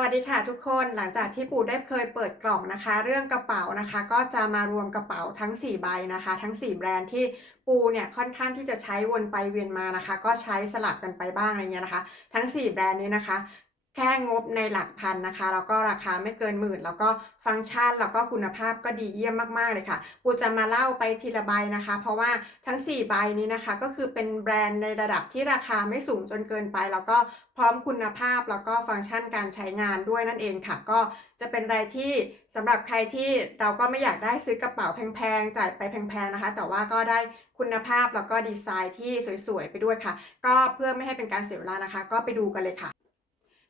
วัสดีค่ะทุกคนหลังจากที่ปูได้เคยเปิดกล่องนะคะ เรื่องกระเป๋านะคะ ก็จะมารวมกระเป๋าทั้ง 4 ใบนะคะ ทั้ง 4 แบรนด์ที่ปูเนี่ยค่อนข้างที่จะใช้วนไปเวียนมานะคะ ก็ใช้สลับกันไปบ้างอะไรเงี้ยนะคะ ทั้ง 4 แบรนด์นี้นะคะ แค่งบในหลักพันนะคะ แล้วก็ราคาไม่เกินหมื่น แล้วก็ฟังก์ชันแล้วก็คุณภาพก็ดีเยี่ยมมาก ๆ เลยค่ะ ปูจะมาเล่าไปทีละใบนะคะ เพราะว่าทั้ง 4 ใบนี้นะคะ ก็คือเป็นแบรนด์ในระดับที่ราคาไม่สูงจนเกินไป แล้วก็พร้อมคุณภาพแล้วก็ฟังก์ชันการใช้งานด้วยนั่นเองค่ะ ก็จะเป็นอะไรที่สำหรับใครที่เราก็ไม่อยากได้ซื้อกระเป๋าแพงๆจ่ายไปแพงๆนะคะ แต่ว่าก็ได้คุณภาพแล้วก็ดีไซน์ที่สวยๆไปด้วยค่ะ ก็เพื่อไม่ให้เป็นการเสียเวลานะคะ ก็ไปดูกันเลยค่ะ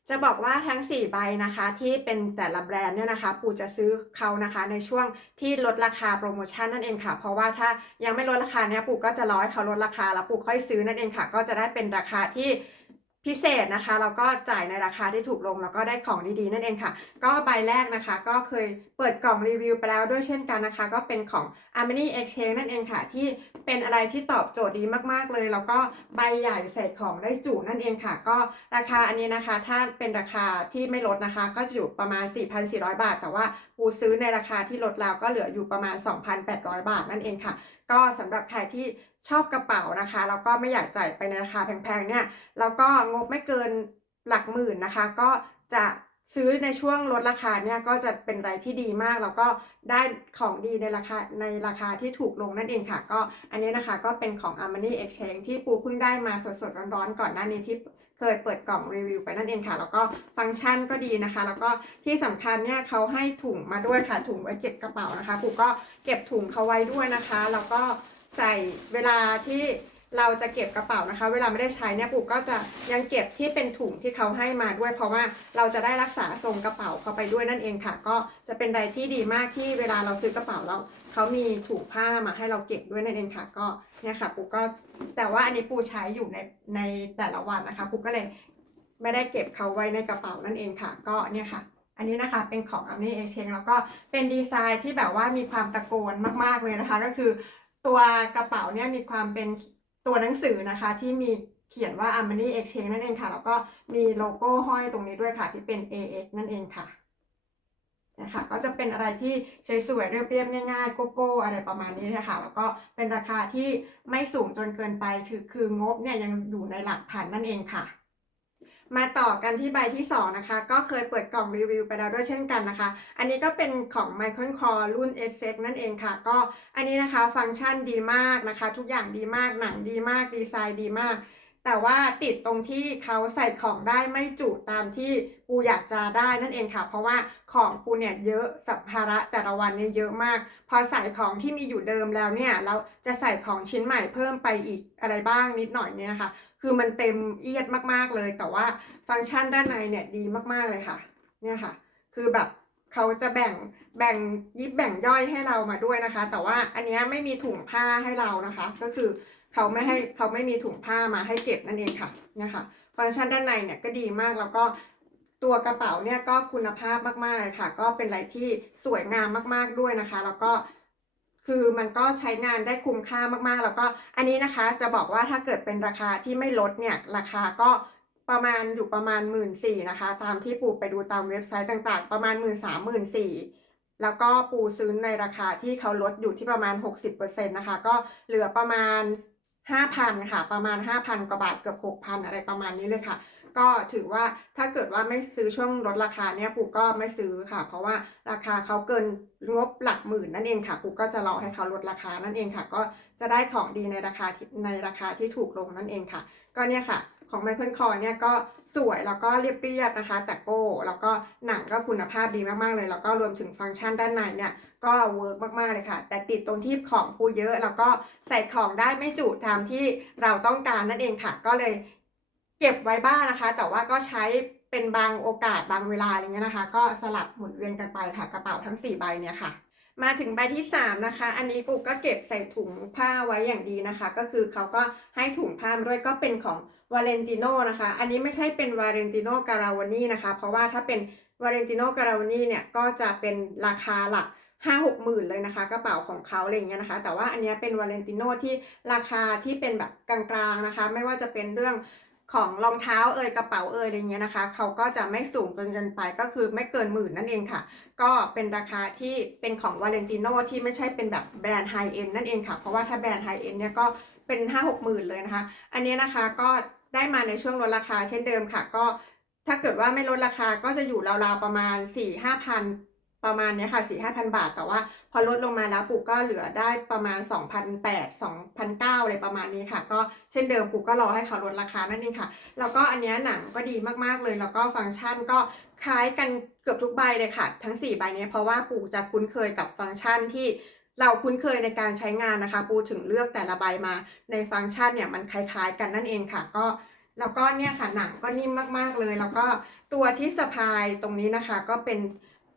จะบอกว่าทั้ง 4 ใบนะคะที่เป็นแต่ละแบรนด์เนี่ยนะคะ ปูจะซื้อเขานะคะในช่วงที่ลดราคาโปรโมชั่นนั่นเองค่ะ เพราะว่าถ้ายังไม่ลดราคาเนี่ยปูก็จะร้อยเขาลดราคาแล้วปูค่อยซื้อนั่นเองค่ะ ก็จะได้เป็นราคาที่ พิเศษนะคะแล้วก็จ่ายในราคาที่ถูกลงแล้วก็ได้ของดีๆนั่นเองค่ะ ก็ใบแรกนะคะ ก็เคยเปิดกล่องรีวิวไปแล้วด้วยเช่นกันนะคะ ก็เป็นของ a r m a n i Exchange นั่นเองค่ะ ที่เป็นอะไรที่ตอบโจทย์ดีมากๆเลย แล้วก็ใบใหญ่ใส่ของได้จุนั่นเองค่ะ ก็ราคาอันนี้นะคะ ถ้าเป็นราคาที่ไม่ลดนะคะ ก็จะอยู่ประมาณ 4,400 บาท แต่ว่าปูซื้อในราคาที่ลดแล้วก็เหลืออยู่ประมาณ 2,800 บาทนั่นเองค่ะ ก็สำหรับใครที่ชอบกระเป๋านะคะ แล้วก็ไม่อยากจ่ายไปในราคาแพงๆเนี่ยแล้วก็งบไม่เกินหลักหมื่นนะคะ ก็จะซื้อในช่วงลดราคาเนี่ยก็จะเป็นอะไรที่ดีมาก แล้วก็ได้ของดีในราคาในราคาที่ถูกลงนั่นเองค่ะ ก็อันนี้นะคะก็เป็นของ Armani Exchange ที่ปูเพิ่งได้มาสดๆร้อนๆก่อนหน้านี้ที่ เคยเปิดกล่องรีวิวไปนั่นเองค่ะ แล้วก็ฟังก์ชันก็ดีนะคะ แล้วก็ที่สำคัญเนี่ยเขาให้ถุงมาด้วยค่ะ ถุงไว้เก็บกระเป๋านะคะปูก็เก็บถุงเขาไว้ด้วยนะคะ แล้วก็ใส่เวลาที่ เราจะเก็บกระเป๋านะคะ เวลาไม่ได้ใช้เนี่ยปูก็จะยังเก็บที่เป็นถุงที่เขาให้มาด้วย เพราะว่าเราจะได้รักษาทรงกระเป๋าเขาไปด้วยนั่นเองค่ะ ก็จะเป็นอะไรที่ดีมากที่เวลาเราซื้อกระเป๋าเราเขามีถุงผ้ามาให้เราเก็บด้วยนั่นเองค่ะก็เนี่ยค่ะปูก็แต่ว่าอันนี้ปูใช้อยู่ในในแต่ละวันนะคะปูก็เลยไม่ได้เก็บเขาไว้ในกระเป๋านั่นเองค่ะ ก็เนี่ยค่ะอันนี้นะคะเป็นของ a m n i Exchange แล้วก็เป็นดีไซน์ที่แบบว่ามีความตะโกนมากๆเลยนะคะ ก็คือตัวกระเป๋าเนี่ยมีความเป็น ตัวหนังสือนะคะที่มีเขียนว่า a r m a n y Exchange นั่นเองค่ะ แล้วก็มีโลโก้ห้อยตรงนี้ด้วยค่ะ ที่เป็น AX นั่นเองค่ะนะคะก็จะเป็นอะไรที่สวยๆเรียบๆง่ายๆโกโก้อะไรประมาณนี้นะคะแล้วก็เป็นราคาที่ไม่สูงจนเกินไปคือคืองบเนี่ยยังอยู่ในหลักพันนั่นเองค่ะ มาต่อกันที่ใบที่ 2 นะคะ ก็เคยเปิดกล่องรีวิวไปแล้วด้วยเช่นกันนะคะ อันนี้ก็เป็นของ Michael Kors รุ่น s อ x นั่นเองค่ะ ก็อันนี้นะคะฟังก์ชันดีมากนะคะ ทุกอย่างดีมากหนังดีมากดีไซน์ดีมาก แต่ว่าติดตรงที่เขาใส่ของได้ไม่จุตามที่ปูอยากจะได้นั่นเองค่ะ เพราะว่าของปูเนี่ยเยอะสัมภาระแต่ละวันเนี่ยเยอะมาก พอใส่ของที่มีอยู่เดิมแล้วเนี่ยเราจะใส่ของชิ้นใหม่เพิ่มไปอีกอะไรบ้างนิดหน่อยเนี่ยนะคะ คือมันเต็มเอียดมากๆเลย แต่ว่าฟังก์ชันด้านในเนี่ยดีมากๆเลยค่ะ เนี่ยค่ะ คือแบบเขาจะแบ่งแบ่งยิบแบ่งย่อยให้เรามาด้วยนะคะ แต่ว่าอันนี้ไม่มีถุงผ้าให้เรานะคะ ก็คือเขาไม่ให้เขาไม่มีถุงผ้ามาให้เก็บนั่นเองค่ะเนี่ยค่ะฟังก์ชันด้านในเนี่ยก็ดีมากแล้วก็ตัวกระเป๋าเนี่ยก็คุณภาพมากๆเลยค่ะ ก็เป็นอะไรที่สวยงามมากๆด้วยนะคะ แล้วก็ คือมันก็ใช้งานได้คุ้มค่ามากๆ แล้วก็อันนี้นะคะจะบอกว่าถ้าเกิดเป็นราคาที่ไม่ลดเนี่ยราคาก็ประมาณอยู่ประมาณหมื่นสี่นะคะ ตามที่ปูไปดูตามเว็บไซต์ต่างๆ ประมาณหมื่นสามหมื่นสี่แล้วก็ปูซื้อในราคาที่เขาลดอยู่ที่ประมาณ 60%นะคะ ก็เหลือประมาณ 5,000 ค่ะ ประมาณ 5,000 กว่าบาทเกือบ 6,000 อะไรประมาณนี้เลยค่ะ ก็ถือว่าถ้าเกิดว่าไม่ซื้อช่วงลดราคาเนี่ยปูก็ไม่ซื้อค่ะ เพราะว่าราคาเขาเกินงบหลักหมื่นนั่นเองค่ะปูก็จะรอให้เขาลดราคานั่นเองค่ะ ก็จะได้ของดีในราคาในราคาที่ถูกลงนั่นเองค่ะ ก็เนี่ยค่ะของไมเคิลคอเนี่ยก็สวยแล้วก็เรียบๆนะคะ แต่โก้แล้วก็หนังก็คุณภาพดีมากๆเลย แล้วก็รวมถึงฟังก์ชันด้านในเนี่ยก็เวิร์กมากๆเลยค่ะ แต่ติดตรงที่ของปูเยอะ แล้วก็ใส่ของได้ไม่จุตามที่เราต้องการนั่นเองค่ะ ก็เลย ก็บไว้บ้างนะคะ แต่ว่าก็ใช้เป็นบางโอกาสบางเวลาอะไรเงี้ยนะคะ ก็สลับหมุนเวียนกันไปค่ะกระเป๋าทั้ง 4 ใบเนี่ยค่ะ มาถึงใบที่ 3 นะคะ อันนี้กูก็เก็บใส่ถุงผ้าไว้อย่างดีนะคะ ก็คือเขาก็ให้ถุงผ้ามาด้วยก็เป็นของวาเลนติโนนะคะ อันนี้ไม่ใช่เป็นวาเลนติโนการาวานี่นะคะ เพราะว่าถ้าเป็นวาเลนติโนการาวานี่เนี่ยก็จะเป็นราคาหลักห้าหกหมื่นเลยนะคะ กระเป๋าของเขาอะไรอย่างเงี้ยนะคะ แต่ว่าอันนี้เป็นวาเลนติโนที่ราคาที่เป็นแบบกลางๆนะคะ ไม่ว่าจะเป็นเรื่อง ของรองเท้าเอยกระเป๋าเอยอะไรเงี้ยนะคะ เขาก็จะไม่สูงจนเกินไปก็คือไม่เกินหมื่นนั่นเองค่ะ ก็เป็นราคาที่เป็นของวาเลนติโนที่ไม่ใช่เป็นแบบแบรนด์ไฮเอ็นนั่นเองค่ะ เพราะว่าถ้าแบรนด์ไฮเอ็นเนี่ยก็เป็น 5 6หมื่นเลยนะคะ อันนี้นะคะก็ได้มาในช่วงลดราคาเช่นเดิมค่ะ ก็ถ้าเกิดว่าไม่ลดราคาก็จะอยู่ราวๆประมาณ 4 5 0 0 0 ประมาณเนี้ยค่ะ4 5 0 0 0บาท แต่ว่าพอลดลงมาแล้วปู่ก็เหลือได้ประมาณ 2,800 2,900อะไรประมาณนี้ค่ะ ก็เช่นเดิมปู่ก็รอให้เขาลดราคานั่นเองค่ะ แล้วก็อันเนี้ยหนังก็ดีมากๆเลย แล้วก็ฟังก์ชันก็คล้ายกันเกือบทุกใบเลยค่ะ ทั้ง 4 ใบเนี้ยเพราะว่าปู่จะคุ้นเคยกับฟังก์ชันที่เราคุ้นเคยในการใช้งานนะคะ ปูถึงเลือกแต่ละใบมาในฟังก์ชันเนี่ยมันคล้าย ๆ กันนั่นเองค่ะ ก็แล้วก็เนี่ยค่ะหนังก็นิ่มมากๆเลย แล้วก็ตัวที่สะพายตรงนี้นะคะก็เป็น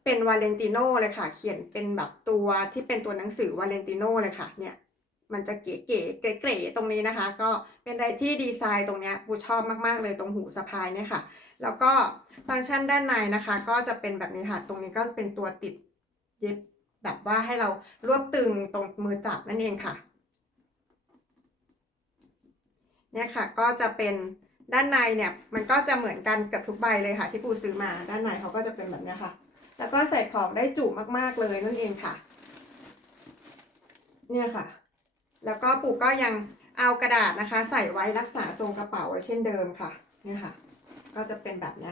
เป็นวาเลนติโนเลยค่ะ เขียนเป็นแบบตัวที่เป็นตัวหนังสือวาเลนติโนเลยค่ะ เนี่ย มันจะเก๋ๆเก๋ๆตรงนี้นะคะ ก็เป็นอะไรที่ดีไซน์ตรงเนี้ยปูชอบมากๆเลยตรงหูสะพายเนี่ยค่ะ แล้วก็ฟังก์ชันด้านในนะคะ ก็จะเป็นแบบนี้ค่ะตรงนี้ก็เป็นตัวติดเย็บแบบว่าให้เรารวบตึงตรงมือจับนั่นเองค่ะ เนี่ยค่ะก็จะเป็นด้านในเนี่ย มันก็จะเหมือนกันกับทุกใบเลยค่ะ ที่ปูซื้อมาด้านในเขาก็จะเป็นแบบนี้ค่ะ แล้วก็ใส่ของได้จุมากๆเลยนั่นเองค่ะ เนี่ยค่ะ แล้วก็ปู่ก็ยังเอากระดาษนะคะ ใส่ไว้รักษาทรงกระเป๋าไว้เช่นเดิมค่ะ เนี่ยค่ะ ก็จะเป็นแบบนี้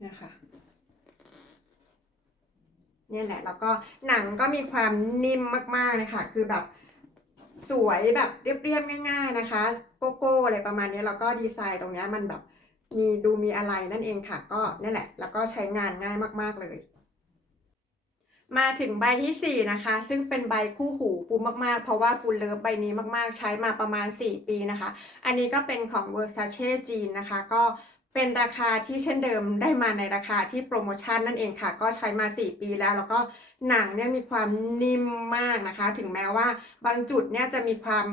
เนี่ยค่ะเนี่ยแหละแล้วก็หนังก็มีความนิ่มมากๆเลยค่ะ คือแบบสวยแบบเรียบๆง่าย ๆนะคะ โกโก้อะไรประมาณนี้แล้วก็ดีไซน์ตรงนี้มันแบบ มีดูมีอะไรนั่นเองค่ะ ก็นี่แหละ แล้วก็ใช้งานง่ายมากๆเลย มาถึงใบที่ 4 นะคะ ซึ่งเป็นใบคู่หูปูมากๆ เพราะว่าปูเลิฟใบนี้มากๆ ใช้มาประมาณ 4 ปีนะคะ อันนี้ก็เป็นของ Versace จีนนะคะ ก็เป็นราคาที่เช่นเดิมได้มาในราคาที่โปรโมชั่นนั่นเองค่ะ ก็ใช้มา 4 ปีแล้ว แล้วก็หนังเนี่ยมีความนิ่มมากนะคะ ถึงแม้ว่าบางจุดเนี่ยจะมีความ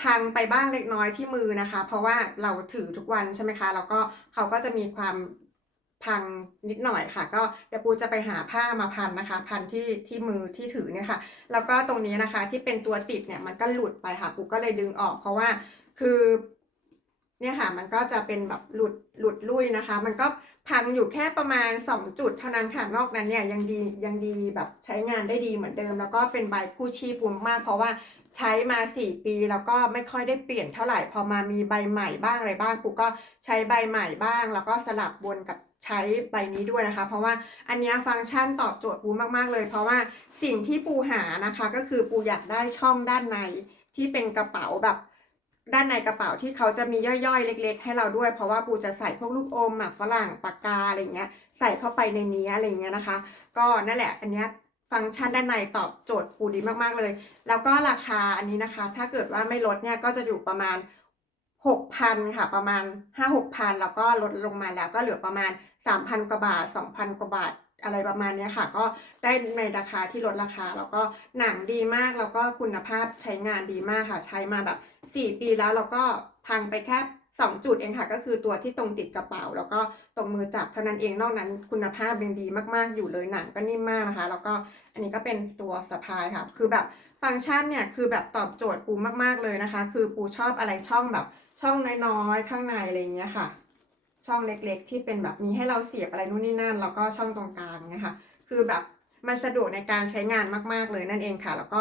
พังไปบ้างเล็กน้อยที่มือนะคะ เพราะว่าเราถือทุกวันใช่ไหมคะ แล้วก็เขาก็จะมีความพังนิดหน่อยค่ะ ก็เดี๋ยวปูจะไปหาผ้ามาพันนะคะ พันที่ที่มือที่ถือเนี่ยค่ะ แล้วก็ตรงนี้นะคะที่เป็นตัวติดเนี่ยมันก็หลุดไปค่ะ ปูก็เลยดึงออก เพราะว่าคือเนี่ยค่ะมันก็จะเป็นแบบหลุดหลุดลุยนะคะ มันก็พังอยู่แค่ประมาณ 2 จุดเท่านั้นค่ะนอกนั้นเนี่ยยังดียังดีแบบใช้งานได้ดีเหมือนเดิม แล้วก็เป็นใบคู่ชีพปูมาก เพราะว่า ใช้มา 4 ปีแล้วก็ไม่ค่อยได้เปลี่ยนเท่าไหร่ พอมามีใบใหม่บ้างอะไรบ้างปูก็ใช้ใบใหม่บ้าง แล้วก็สลับวนกับใช้ใบนี้ด้วยนะคะ เพราะว่าอันนี้ฟังก์ชันตอบโจทย์ปูมากๆเลย เพราะว่าสิ่งที่ปูหานะคะก็คือปูอยากได้ช่องด้านในที่เป็นกระเป๋าแบบด้านในกระเป๋าที่เขาจะมีย่อยๆ เล็ก ๆ ให้เราด้วย เพราะว่าปูจะใส่พวกลูกอมหมากฝรั่งปากกาอะไรเงี้ย ใส่เข้าไปในนี้อะไรเงี้ยนะคะ ก็นั่นแหละอันเนี้ย ฟังก์ชันด้านในตอบโจทย์ปูดีมากๆเลย แล้วก็ราคาอันนี้นะคะ ถ้าเกิดว่าไม่ลดเนี่ยก็จะอยู่ประมาณ 6,000 ค่ะ ประมาณ 5-6,000 แล้วก็ลดลงมาแล้วก็เหลือประมาณ 3,000 กว่าบาท 2,000 กว่าบาทอะไรประมาณนี้ค่ะ ก็ได้ในราคาที่ลดราคา แล้วก็หนังดีมาก แล้วก็คุณภาพใช้งานดีมากค่ะ ใช้มาแบบ 4 ปีแล้ว แล้วก็พังไปแค่ 2 จุดเองค่ะ ก็คือตัวที่ตรงติดกระเป๋า แล้วก็ตรงมือจับเท่านั้นเองนอกนั้นคุณภาพยังดีมากๆอยู่เลยหนังก็นิ่มมากนะคะ แล้วก็อันนี้ก็เป็นตัวสะพายค่ะคือแบบฟังก์ชันเนี่ยคือแบบตอบโจทย์ปูมากๆเลยนะคะ คือปูชอบอะไรช่องแบบช่องน้อยๆข้างในอะไรอย่างเงี้ยค่ะ ช่องเล็กๆ ที่เป็นแบบมีให้เราเสียบอะไรนู่นนี่นั่น แล้วก็ช่องตรงกลางเนี่ยค่ะ คือแบบมันสะดวกในการใช้งานมากๆเลยนั่นเองค่ะ แล้วก็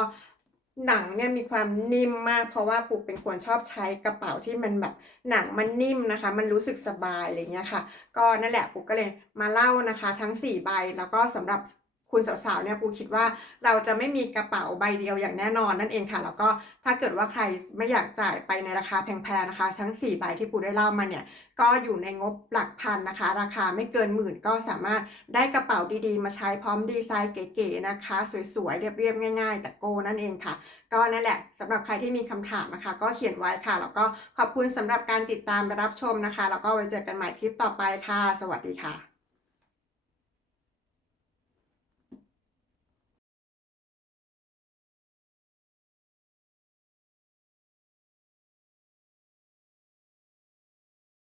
หนังเนี่ยมีความนิ่มมาก เพราะว่าปุกเป็นคนชอบใช้กระเป๋าที่มันแบบหนังมันนิ่มนะคะ มันรู้สึกสบายอะไรเงี้ยค่ะ ก็นั่นแหละปุกก็เลยมาเล่านะคะ ทั้ง 4 ใบแล้วก็สำหรับคุณสาวๆเนี่ยปูคิดว่าเราจะไม่มีกระเป๋าใบเดียวอย่างแน่นอนนั่นเองค่ะ แล้วก็ถ้าเกิดว่าใครไม่อยากจ่ายไปในราคาแพงๆนะคะ ทั้ง 4 ใบที่ปูได้เล่ามาเนี่ย ก็อยู่ในงบหลักพันนะคะ ราคาไม่เกินหมื่นก็สามารถได้กระเป๋าดีๆ มาใช้พร้อมดีไซน์เก๋ๆนะคะ สวยๆ เรียบๆ ง่ายๆ แต่โกนั่นเองค่ะ ก็นั่นแหละสำหรับใครที่มีคำถามนะคะ ก็เขียนไว้ค่ะ แล้วก็ขอบคุณสำหรับการติดตามรับชมนะคะ แล้วก็ไว้เจอกันใหม่คลิปต่อไปค่ะ สวัสดีค่ะ